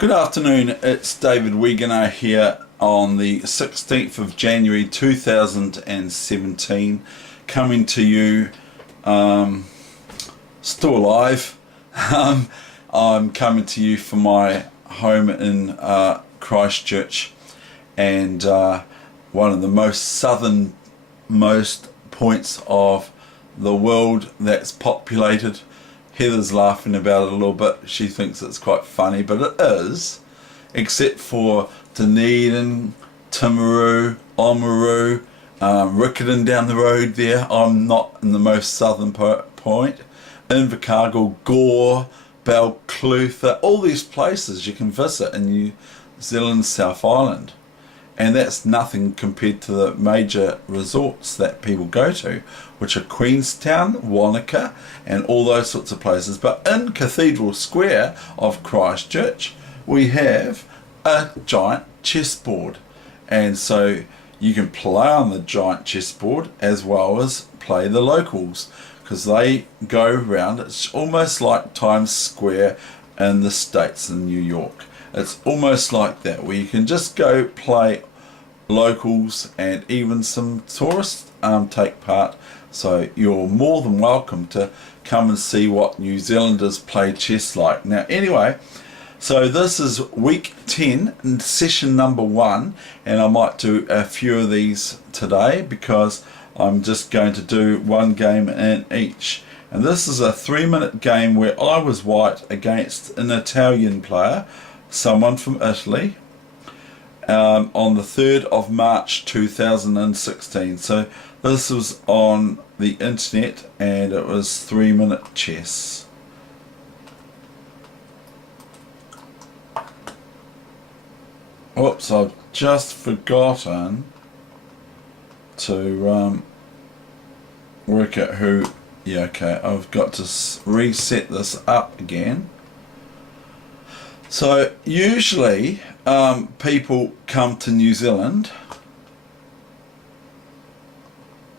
Good afternoon, it's David Weegenaar here on the 16th of January 2017, coming to you still alive. I'm coming to you from my home in Christchurch, and one of the most southernmost points of the world that's populated. Heather's laughing about it a little bit. She thinks it's quite funny, but it is, except for Dunedin, Timaru, Oamaru, Riccarton down the road there. I'm not in the most southern point. Invercargill, Gore, Balclutha, all these places you can visit in New Zealand's South Island. And that's nothing compared to the major resorts that people go to, which are Queenstown, Wanaka, and all those sorts of places. But in Cathedral Square of Christchurch, we have a giant chessboard. And so you can play on the giant chessboard as well as play the locals, because they go around. It's almost like Times Square in the States in New York. It's almost like that, where you can just go play locals, and even some tourists take part. So you're more than welcome to come and see what New Zealanders play chess like. Now anyway, so this is week 10 and session number 1, and I might do a few of these today because I'm just going to do one game in each. And this is a 3-minute game where I was white against an Italian player, someone from Italy, on the 3rd of March 2016. So this was on the internet, and it was 3-minute chess. Oops, I've just forgotten to work out who. Yeah, okay, I've got to reset this up again. So usually people come to New Zealand.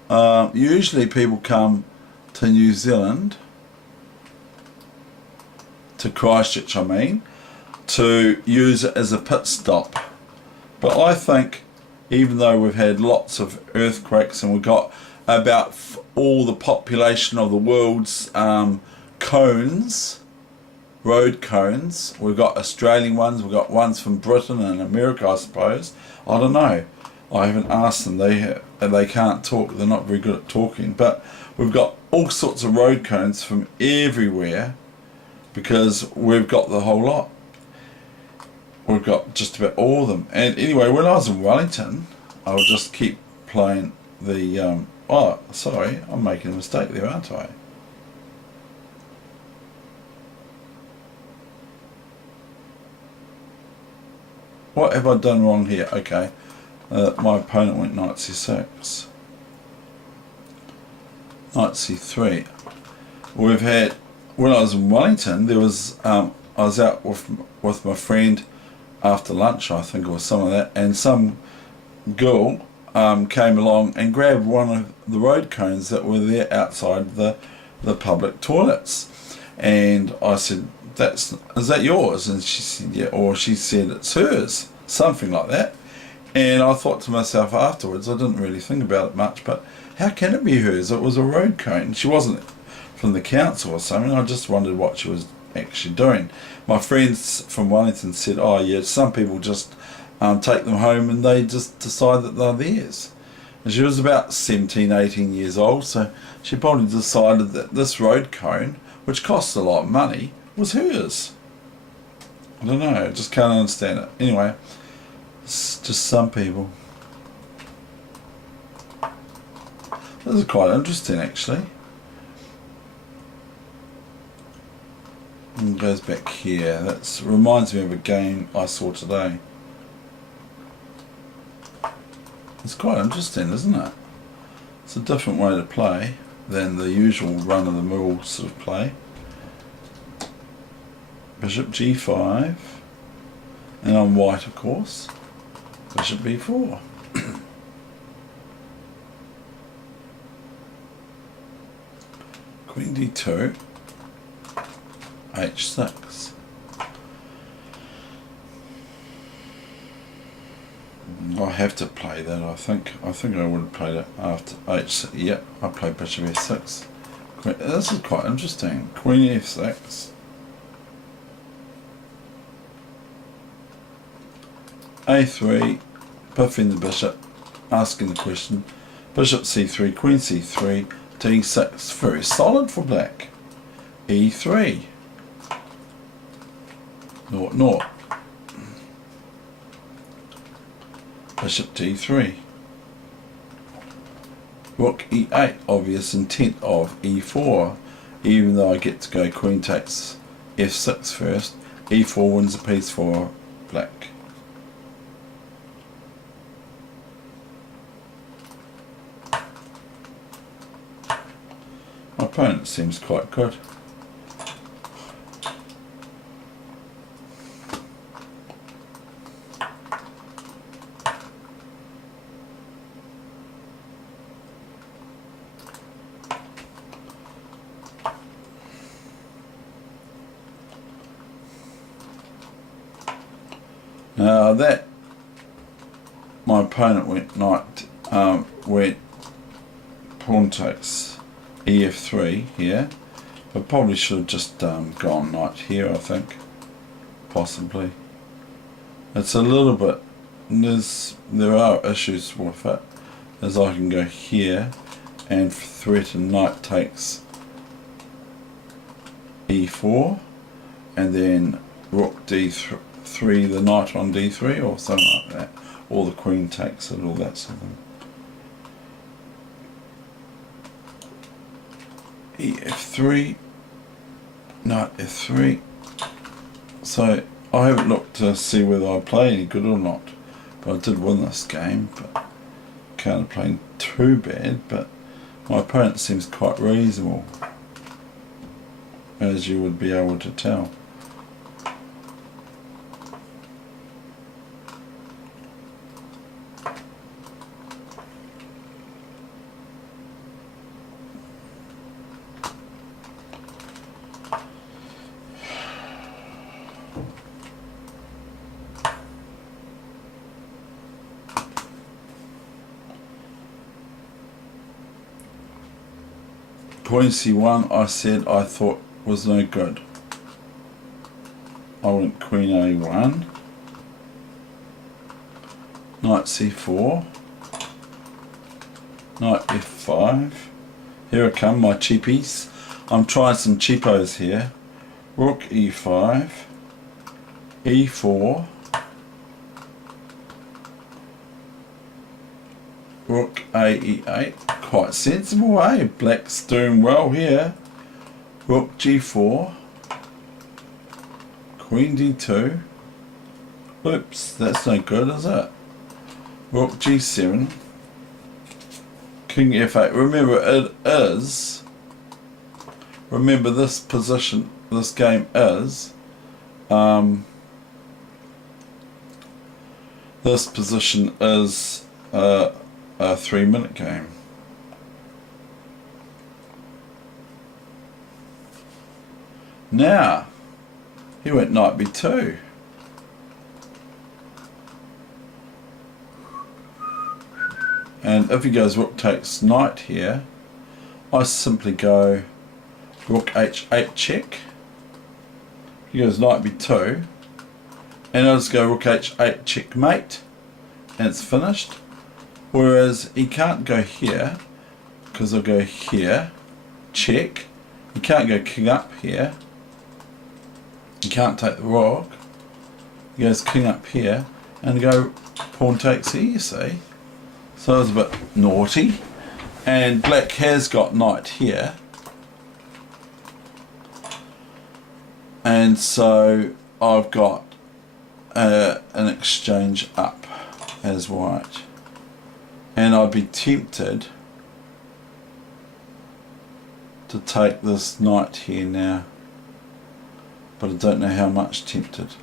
To Christchurch, I mean, to use it as a pit stop. But I think, even though we've had lots of earthquakes and we've got about all the population of the world's cones, road cones, we've got Australian ones, we've got ones from Britain and America, I suppose. I don't know, I haven't asked them. They can't talk, they're not very good at talking. But we've got all sorts of road cones from everywhere, because we've got the whole lot. We've got just about all of them. And anyway, when I was in Wellington, I'll just keep playing the oh sorry, I'm making a mistake there, aren't I? What have I done wrong here? Okay, my opponent went knight c6, knight c3. We've had, when I was in Wellington, there was I was out with my friend after lunch, I think, or some of that, and some girl came along and grabbed one of the road cones that were there outside the public toilets, and I said, is that yours? And she said, yeah, or she said, it's hers, something like that. And I thought to myself afterwards, I didn't really think about it much, but how can it be hers? It was a road cone. She wasn't from the council or something. I just wondered what she was actually doing. My friends from Wellington said, oh yeah, some people just take them home and they just decide that they're theirs. And she was about 17, 18 years old, so she probably decided that this road cone, which costs a lot of money, was hers. I don't know, I just can't understand it. Anyway, it's just some people. This is quite interesting, actually. And it goes back here. That reminds me of a game I saw today. It's quite interesting, isn't it? It's a different way to play than the usual run-of-the-mill sort of play. Bishop g5, and I'm white, of course. Bishop b4. Queen d2, h6. I have to play that, I think. I think I would have played it after h6. Yep, I played bishop f6. This is quite interesting. Queen f6. a3, buffing the bishop, asking the question. Bishop c3, queen c3, d6. Very solid for black. e3. Naught, naught. Bishop d3. Rook e8, obvious intent of e4, even though I get to go queen takes f6 first. e4 wins a piece for black. My opponent seems quite good. Now that my opponent went went pawn takes ef3 here. I probably should have just gone knight here, I think, possibly. It's a little bit, there are issues with it, as I can go here and threaten knight takes e4 and then rook d3, the knight on d3 or something like that, or the queen takes it, all that sort of thing. ef3, knight f3. So I haven't looked to see whether I play any good or not, but I did win this game, but can't have played too bad. But my opponent seems quite reasonable, as you would be able to tell. Queen c1 I said I thought was no good. I went queen a1, knight c4, knight f5. Here I come, my cheapies. I'm trying some cheapos here. Rook e5, e4, rook a e8. Quite sensible, eh? Black's doing well here. Rook g4, queen d2. Oops, that's no good, is it? Rook g7, king f8. Remember, it is. Remember, this position, this game is. This position is a 3-minute game. Now, he went knight b2. And if he goes rook takes knight here, I simply go rook h8 check. He goes knight b2. And I'll just go rook h8 checkmate. And it's finished. Whereas he can't go here, because I'll go here, check. He can't go king up here. He can't take the rook. He goes king up here and go pawn takes here, you see. So it's a bit naughty. And black has got knight here. And so I've got an exchange up as white. And I'd be tempted to take this knight here now, but I don't know how much tempted.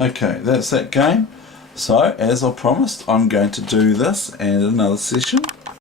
Okay, that's that game. So as I promised, I'm going to do this and another session